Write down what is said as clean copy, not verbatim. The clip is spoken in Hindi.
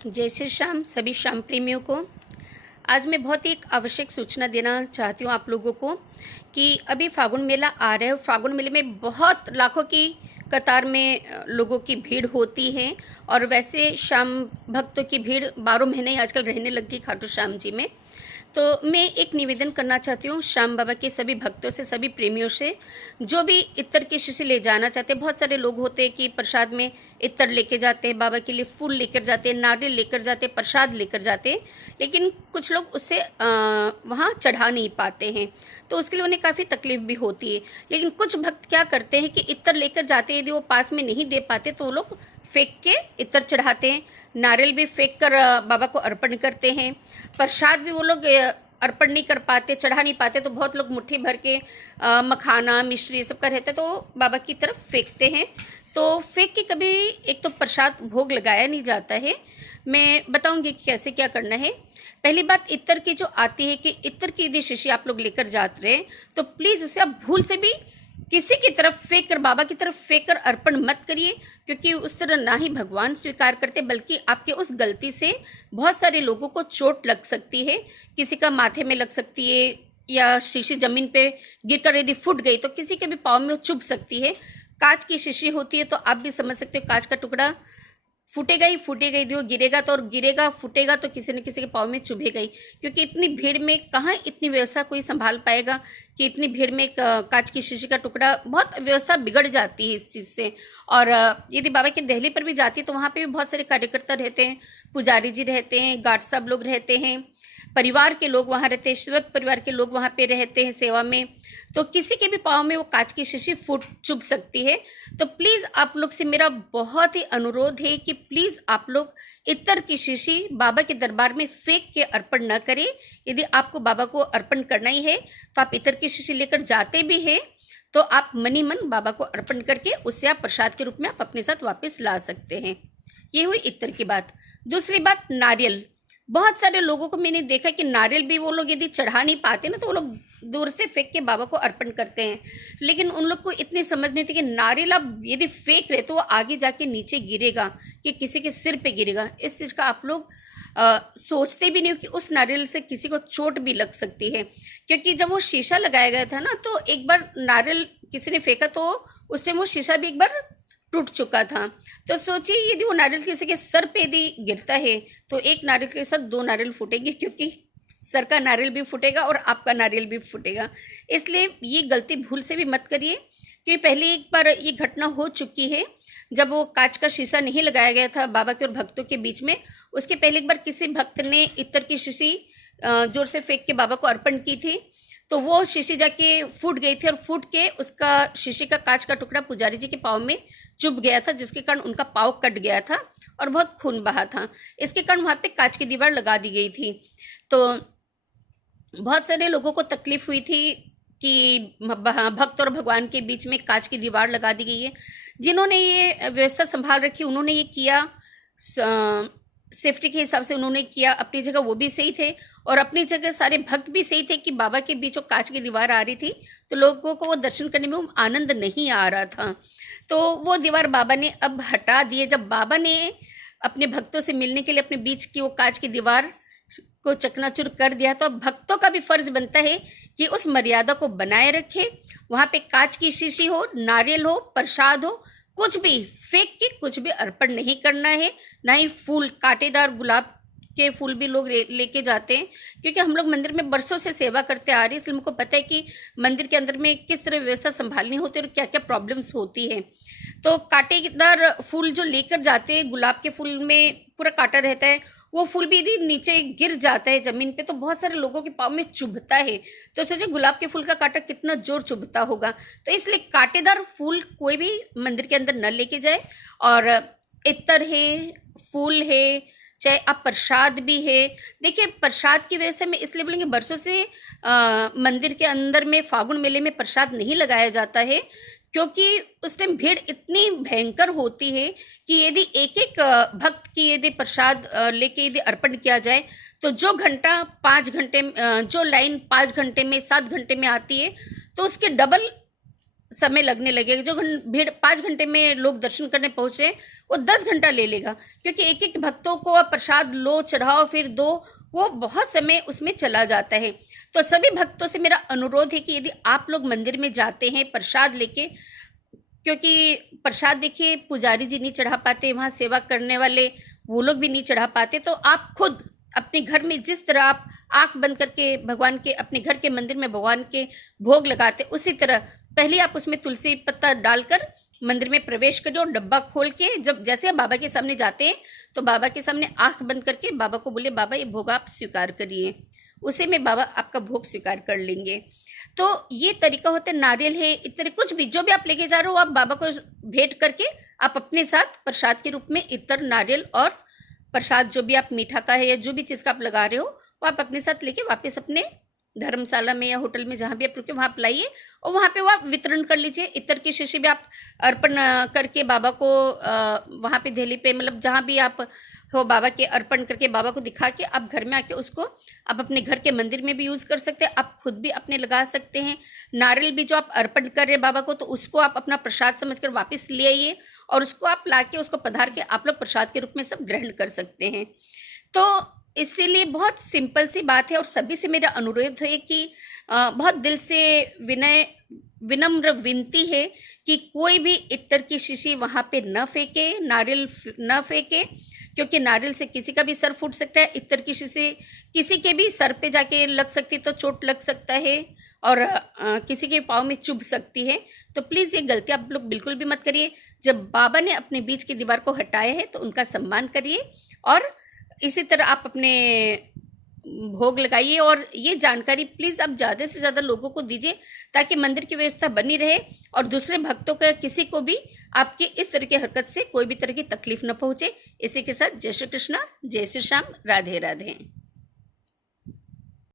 जय श्री श्याम सभी श्याम प्रेमियों को। आज मैं बहुत ही एक आवश्यक सूचना देना चाहती हूँ आप लोगों को कि अभी फागुन मेला आ रहा है। फागुन मेले में बहुत लाखों की कतार में लोगों की भीड़ होती है और वैसे श्याम भक्तों की भीड़ 12 महीने ही आजकल रहने लगी खाटू श्याम जी में। तो मैं एक निवेदन करना चाहती हूँ श्याम बाबा के सभी भक्तों से, सभी प्रेमियों से, जो भी इत्र की शीशी ले जाना चाहते हैं। बहुत सारे लोग होते हैं कि प्रसाद में इत्र लेके जाते हैं, बाबा के लिए फूल लेकर जाते हैं, नारियल लेकर जाते हैं, प्रसाद लेकर जाते हैं, लेकिन कुछ लोग उससे वहाँ चढ़ा नहीं पाते हैं, तो उसके लिए उन्हें काफ़ी तकलीफ भी होती है। लेकिन कुछ भक्त क्या करते हैं कि इत्र लेकर जाते हैं, यदि वो पास में नहीं दे पाते तो वो लोग फेंक के इत्र चढ़ाते हैं, नारियल भी फेंक कर बाबा को अर्पण करते हैं, प्रसाद भी वो लोग अर्पण नहीं कर पाते, चढ़ा नहीं पाते, तो बहुत लोग मुट्ठी भर के मखाना मिश्री ये सब का रहता है तो बाबा की तरफ फेंकते हैं। तो फेंक के कभी एक तो प्रसाद भोग लगाया नहीं जाता है। मैं बताऊंगी कि कैसे क्या करना है। पहली बात, इत्र की जो आती है कि इत्र की यदि शीशी आप लोग लेकर जाते रहे तो प्लीज़ उसे आप भूल से भी किसी की तरफ फेंक कर, बाबा की तरफ फेंक कर अर्पण मत करिए, क्योंकि उस तरह ना ही भगवान स्वीकार करते बल्कि आपके उस गलती से बहुत सारे लोगों को चोट लग सकती है। किसी का माथे में लग सकती है या शीशी जमीन पे गिरकर यदि फूट गई तो किसी के भी पाँव में वो चुभ सकती है। कांच की शीशी होती है तो आप भी समझ सकते हो, कांच का टुकड़ा फूटेगा ही फूटेगा, यदि वो गिरेगा तो, और गिरेगा फूटेगा तो किसी न किसी के पाँव में चुभेगा ही, क्योंकि इतनी भीड़ में कहाँ इतनी व्यवस्था कोई संभाल पाएगा कि इतनी भीड़ में कांच की शीशी का टुकड़ा, बहुत व्यवस्था बिगड़ जाती है इस चीज़ से। और यदि बाबा की देहली पर भी जाती है तो वहाँ पे भी बहुत सारे कार्यकर्ता रहते हैं, पुजारी जी रहते हैं, गार्ड साहब लोग रहते हैं, परिवार के लोग वहाँ रहते हैं, सेवक परिवार के लोग वहाँ पे रहते हैं सेवा में, तो किसी के भी पाँव में वो कांच की शीशी फूट चुभ सकती है। तो प्लीज़ आप लोग से मेरा बहुत ही अनुरोध है कि प्लीज़ आप लोग इत्र की शीशी बाबा के दरबार में फेंक के अर्पण न करें। यदि आपको बाबा को अर्पण करना ही है तो आप इत्र की शीशी लेकर जाते भी हैं तो आप मनी मन बाबा को अर्पण करके उससे आप प्रसाद के रूप में आप अपने साथ वापस ला सकते हैं। ये हुई इत्र की बात। दूसरी बात, नारियल। बहुत सारे लोगों को मैंने देखा कि नारियल भी वो लोग यदि चढ़ा नहीं पाते ना तो वो लोग दूर से फेंक के बाबा को अर्पण करते हैं, लेकिन उन लोग को इतनी समझ नहीं थी कि नारियल आप यदि फेंक रहे तो वो आगे जाके नीचे गिरेगा कि किसी के सिर पे गिरेगा। इस चीज़ का आप लोग सोचते भी नहीं हो कि उस नारियल से किसी को चोट भी लग सकती है, क्योंकि जब वो शीशा लगाया गया था ना तो एक बार नारियल किसी ने फेंका तो उस टाइम वो शीशा भी एक बार टूट चुका था। तो सोचिए यदि वो नारियल किसी के सर पे यदि गिरता है तो एक नारियल के साथ 2 नारियल फूटेंगे, क्योंकि सर का नारियल भी फूटेगा और आपका नारियल भी फूटेगा। इसलिए ये गलती भूल से भी मत करिए, क्योंकि पहले एक बार ये घटना हो चुकी है जब वो कांच का शीशा नहीं लगाया गया था बाबा के और भक्तों के बीच में। उसके पहले एक बार किसी भक्त ने इत्र की शीशी जोर से फेंक के बाबा को अर्पण की थी, तो वो शीशी जाके फूट गई थी और फूट के उसका शीशी का कांच का टुकड़ा पुजारी जी के पाँव में चुभ गया था, जिसके कारण उनका पाँव कट गया था और बहुत खून बहा था। इसके कारण वहाँ पे कांच की दीवार लगा दी गई थी। तो बहुत सारे लोगों को तकलीफ हुई थी कि भक्त और भगवान के बीच में कांच की दीवार लगा दी गई है। जिन्होंने ये व्यवस्था संभाल रखी उन्होंने ये किया, सेफ्टी के हिसाब से उन्होंने किया, अपनी जगह वो भी सही थे और अपनी जगह सारे भक्त भी सही थे कि बाबा के बीच वो कांच की दीवार आ रही थी तो लोगों को वो दर्शन करने में आनंद नहीं आ रहा था। तो वो दीवार बाबा ने अब हटा दी है। जब बाबा ने अपने भक्तों से मिलने के लिए अपने बीच की वो कांच की दीवार को चकनाचूर कर दिया तो अब भक्तों का भी फर्ज बनता है कि उस मर्यादा को बनाए रखे। वहाँ पे कांच की शीशी हो, नारियल हो, प्रसाद हो, कुछ भी फेंक के कुछ भी अर्पण नहीं करना है। ना ही फूल, कांटेदार गुलाब के फूल भी लोग लेके जाते हैं, क्योंकि हम लोग मंदिर में बरसों से सेवा करते आ रहे हैं, इसलिए हमको पता है कि मंदिर के अंदर में किस तरह व्यवस्था संभालनी होती है और क्या क्या प्रॉब्लम्स होती है। तो कांटेदार फूल जो लेकर जाते हैं, गुलाब के फूल में पूरा कांटा रहता है, वो फूल भी यदि नीचे गिर जाता है जमीन पे तो बहुत सारे लोगों के पाँव में चुभता है। तो सोचिए गुलाब के फूल का कांटा कितना जोर चुभता होगा। तो इसलिए कांटेदार फूल कोई भी मंदिर के अंदर न लेके जाए। और इत्र है, फूल है, चाहे आप प्रसाद भी है। देखिए प्रसाद की व्यवस्था में इसलिए बोलेंगे बरसों से मंदिर के अंदर में फागुन मेले में प्रसाद नहीं लगाया जाता है, क्योंकि उस टाइम भीड़ इतनी भयंकर होती है कि यदि एक एक भक्त की यदि प्रसाद लेके यदि अर्पण किया जाए तो जो घंटा 5 घंटे जो लाइन 5 घंटे में 7 घंटे में आती है तो उसके डबल समय लगने लगेगा। जो भीड़ 5 घंटे में लोग दर्शन करने पहुंच रहे हैं, वो 10 घंटा ले लेगा, क्योंकि एक एक भक्तों को आप प्रसाद लो, चढ़ाओ, फिर दो, वो बहुत समय उसमें चला जाता है। तो सभी भक्तों से मेरा अनुरोध है कि यदि आप लोग मंदिर में जाते हैं प्रसाद लेके, क्योंकि प्रसाद देखिए पुजारी जी नहीं चढ़ा पाते, वहाँ सेवा करने वाले वो लोग भी नहीं चढ़ा पाते, तो आप खुद अपने घर में जिस तरह आप आंख बंद करके भगवान के, अपने घर के मंदिर में भगवान के भोग लगाते, उसी तरह पहले आप उसमें तुलसी पत्ता डालकर मंदिर में प्रवेश करिए और डब्बा खोल के जब जैसे आप बाबा के सामने जाते हैं तो बाबा के सामने आंख बंद करके बाबा को बोले, बाबा ये भोग आप स्वीकार करिए, उसे में बाबा आपका भोग स्वीकार कर लेंगे। तो ये तरीका होता है। नारियल है, इतर कुछ भी जो भी आप लेके जा रहे हो, आप बाबा को भेंट करके आप अपने साथ प्रसाद के रूप में इतर, नारियल और प्रसाद जो भी आप मीठा का है या जो भी चीज़ का आप लगा रहे हो, वो आप अपने साथ लेके वापस अपने धर्मशाला में या होटल में जहाँ भी आप रुके वहाँ आप लाइए और वहाँ पे वो आप वितरण कर लीजिए। इतर की शीशी भी आप अर्पण करके बाबा को वहाँ पे धेली पे, मतलब जहाँ भी आप हो, बाबा के अर्पण करके बाबा को दिखा के आप घर में आके उसको आप अपने घर के मंदिर में भी यूज़ कर सकते हैं, आप खुद भी अपने लगा सकते हैं। नारियल भी जो आप अर्पण कर रहे हैं बाबा को, तो उसको आप अपना प्रसाद समझकर वापस ले आइए और उसको आप ला के उसको पधार के आप लोग प्रसाद के रूप में सब ग्रहण कर सकते हैं। तो इसीलिए बहुत सिंपल सी बात है और सभी से मेरा अनुरोध है कि बहुत दिल से विनम्र विनती है कि कोई भी इत्र की शीशी वहाँ पे न फेंके, नारियल न फेंके, क्योंकि नारियल से किसी का भी सर फूट सकता है, इत्र की शीशी किसी के भी सर पे जाके लग सकती है तो चोट लग सकता है और किसी के पाँव में चुभ सकती है। तो प्लीज़ ये गलती आप लोग बिल्कुल भी मत करिए। जब बाबा ने अपने बीच की दीवार को हटाया है तो उनका सम्मान करिए और इसी तरह आप अपने भोग लगाइए। और ये जानकारी प्लीज़ आप ज़्यादा से ज़्यादा लोगों को दीजिए ताकि मंदिर की व्यवस्था बनी रहे और दूसरे भक्तों का किसी को भी आपकी इस तरह की हरकत से कोई भी तरह की तकलीफ न पहुँचे। इसी के साथ जय श्री कृष्णा, जय श्री श्याम, राधे राधे।